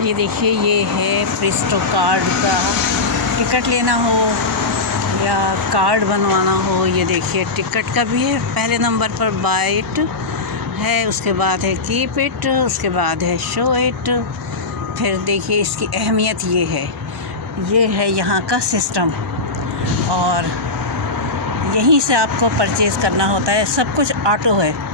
ये देखिए, ये है प्रिस्टो कार्ड का टिकट लेना हो या कार्ड बनवाना हो, ये देखिए टिकट का भी है। पहले नंबर पर बाइट है, उसके बाद है कीप इट उसके बाद है शो इट फिर देखिए, इसकी अहमियत ये है। ये है यहाँ का सिस्टम और यहीं से आपको परचेज़ करना होता है। सब कुछ ऑटो है।